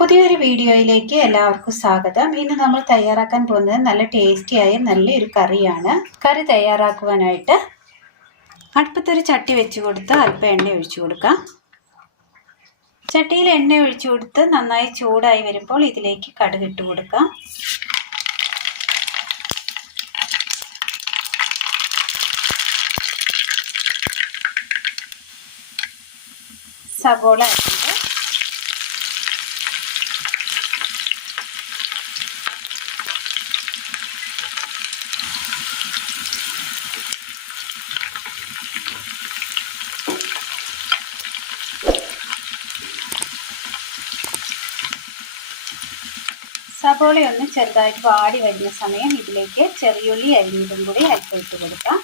പുതിയൊരു വീഡിയോയിലേക്ക് എല്ലാവർക്കും സ്വാഗതം. ഇന്ന് നമ്മൾ തയ്യാറാക്കാൻ പോകുന്നത് നല്ല ടേസ്റ്റിയായ നല്ലൊരു കറിയാണ്. കറി തയ്യാറാക്കുവാനായിട്ട് അടുപ്പത്തൊരു ചട്ടി വെച്ച് കൊടുത്ത് അല്പം എണ്ണ ഒഴിച്ചു കൊടുക്കാം. ചട്ടിയിൽ എണ്ണ ഒഴിച്ചു കൊടുത്ത് നന്നായി ചൂടായി വരുമ്പോൾ ഇതിലേക്ക് കടുക് ഇട്ട് കൊടുക്കാം. സവോള സവോളയൊന്ന് ചെറുതായിട്ട് വാടി വരുന്ന സമയം ഇതിലേക്ക് ചെറിയുള്ളി അരിഞ്ഞതും കൂടി അല്പം ഇട്ട് കൊടുക്കാം.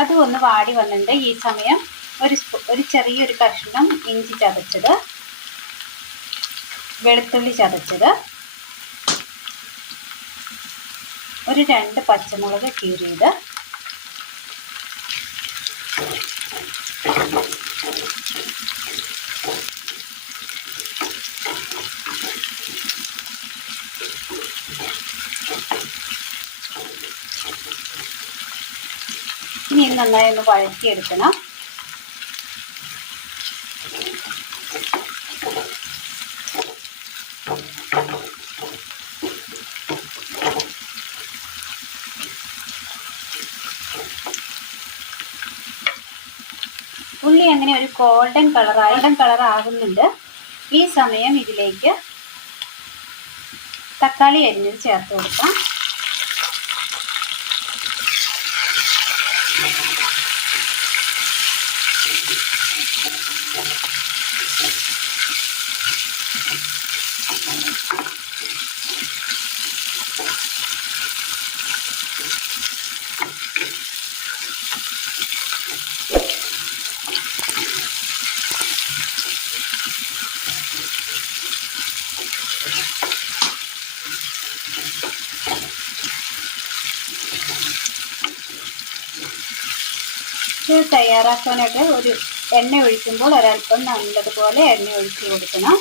അത് ഒന്ന് വാടി വന്നിട്ടുണ്ട്. ഈ സമയം ഒരു ചെറിയൊരു കഷ്ണം ഇഞ്ചി ചതച്ചത്, വെളുത്തുള്ളി ചതച്ചത്, ഒരു 2 പച്ചമുളക് കീറിയത്, ഇനി നന്നായി ഒന്ന് വഴറ്റിയെടുക്കണം. ഉള്ളി അങ്ങനെ ഒരു ഗോൾഡൻ കളർ ആകുന്നുണ്ട്. ഈ സമയം ഇതിലേക്ക് തക്കാളി അരിഞ്ഞത് ചേർത്ത് കൊടുക്കാം. ഇത് തയ്യാറാക്കാനായിട്ട് ഒരു എണ്ണ ഒഴിക്കുമ്പോൾ ഒരൽപ്പം നല്ലതുപോലെ എണ്ണ ഒഴിച്ച് കൊടുക്കണം.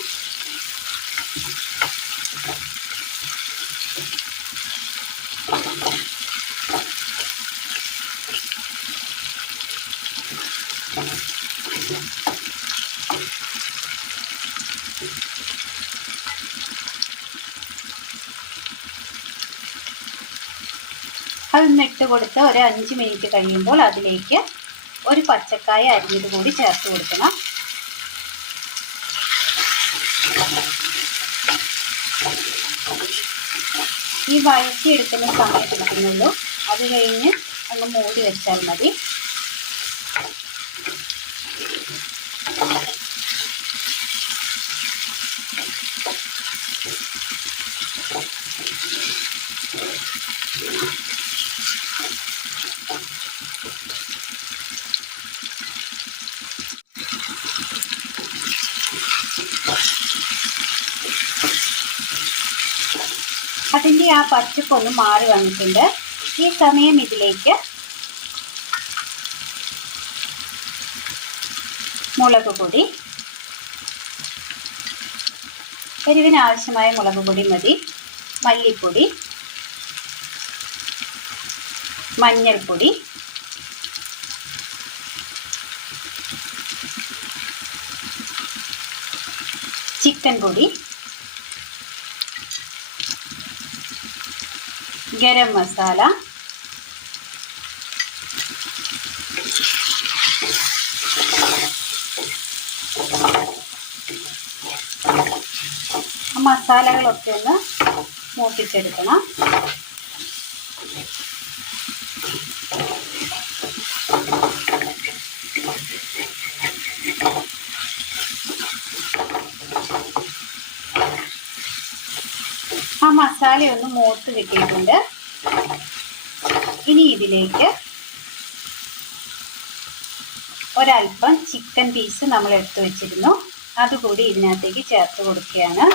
അതൊന്ന് ഇട്ട് കൊടുത്ത് ഒരു 5 മിനിറ്റ് കഴിയുമ്പോൾ അതിലേക്ക് ഒരു പച്ചക്കായ അരിഞ്ഞത് കൂടി ചേർത്ത് കൊടുക്കണം. ഈ വഴറ്റിയെടുക്കുന്ന സമയത്ത് എടുക്കുന്നുള്ളൂ. അത് കഴിഞ്ഞ് അങ്ങ് മൂടി വെച്ചാൽ മതി. അതിൻ്റെ ആ പച്ചപ്പൊന്ന് മാറി വന്നിട്ടുണ്ട്. ഈ സമയം ഇതിലേക്ക് മുളക് പൊടി, എരിവിന് ആവശ്യമായ മുളക് പൊടി മതി, മല്ലിപ്പൊടി, മഞ്ഞൾപ്പൊടി, ചിക്കൻ പൊടി, ഗരം മസാല, മസാലകളൊക്കെ ഒന്ന് മൂപ്പിച്ചെടുക്കണം. ആ മസാലയൊന്ന് മൂത്ത് കിട്ടിയിട്ടുണ്ട്. ഇനി ഇതിലേക്ക് ഒരല്പം ചിക്കൻ പീസ് നമ്മൾ എടുത്തു വെച്ചിരുന്നു, അതുകൂടി ഇതിനകത്തേക്ക് ചേർത്ത് കൊടുക്കുകയാണ്.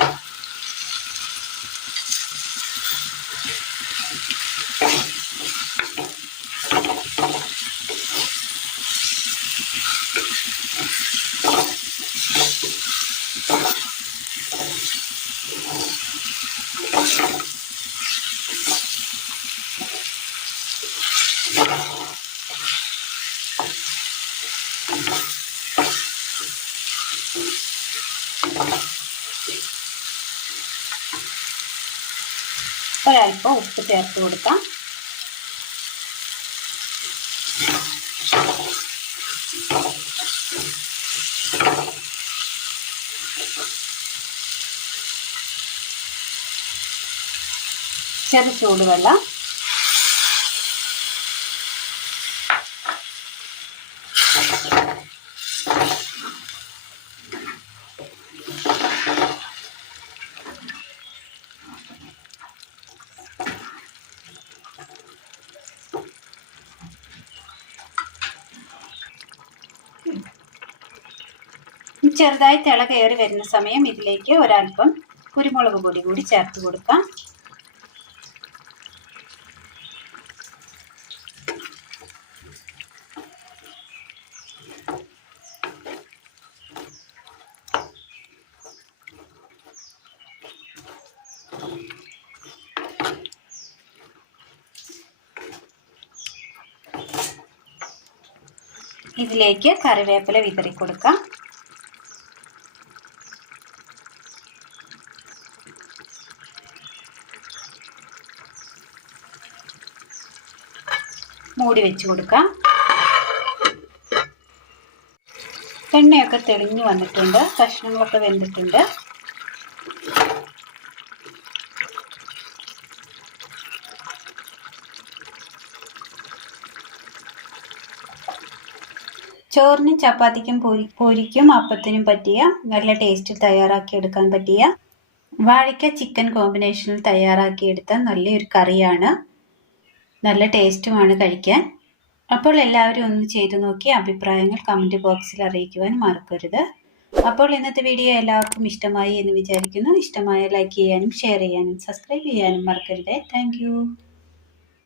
ഒരല്പം ഉപ്പ് ചേർത്ത് കൊടുക്കാം. ചെറു ചൂടുവെള്ളം. ചെറുതായി തിള കയറി വരുന്ന സമയം ഇതിലേക്ക് ഒരല്പം കുരുമുളക് പൊടി കൂടി ചേർത്ത് കൊടുക്കാം. ഇതിലേക്ക് കറിവേപ്പില വിതറി കൊടുക്കാം. മൂടി വെച്ച് കൊടുക്കാം. എണ്ണയൊക്കെ തെളിഞ്ഞു വന്നിട്ടുണ്ട്, കഷ്ണങ്ങളൊക്കെ വെന്തിട്ടുണ്ട്. ചോറിനും ചപ്പാത്തിക്കും പൂരിക്കും അപ്പത്തിനും പറ്റിയ നല്ല ടേസ്റ്റിൽ തയ്യാറാക്കിയെടുക്കാൻ പറ്റിയ വാഴയ്ക്ക ചിക്കൻ കോമ്പിനേഷനിൽ തയ്യാറാക്കിയെടുത്ത നല്ലൊരു കറിയാണ്. നല്ല ടേസ്റ്റുമാണ് കഴിക്കാൻ. അപ്പോൾ എല്ലാവരും ഒന്ന് ചെയ്തു നോക്കി അഭിപ്രായങ്ങൾ കമൻറ്റ് ബോക്സിൽ അറിയിക്കുവാൻ മറക്കരുത്. അപ്പോൾ ഇന്നത്തെ വീഡിയോ എല്ലാവർക്കും ഇഷ്ടമായി എന്ന് വിചാരിക്കുന്നു. ഇഷ്ടമായ ലൈക്ക് ചെയ്യാനും ഷെയർ ചെയ്യാനും സബ്സ്ക്രൈബ് ചെയ്യാനും മറക്കരുത്. താങ്ക്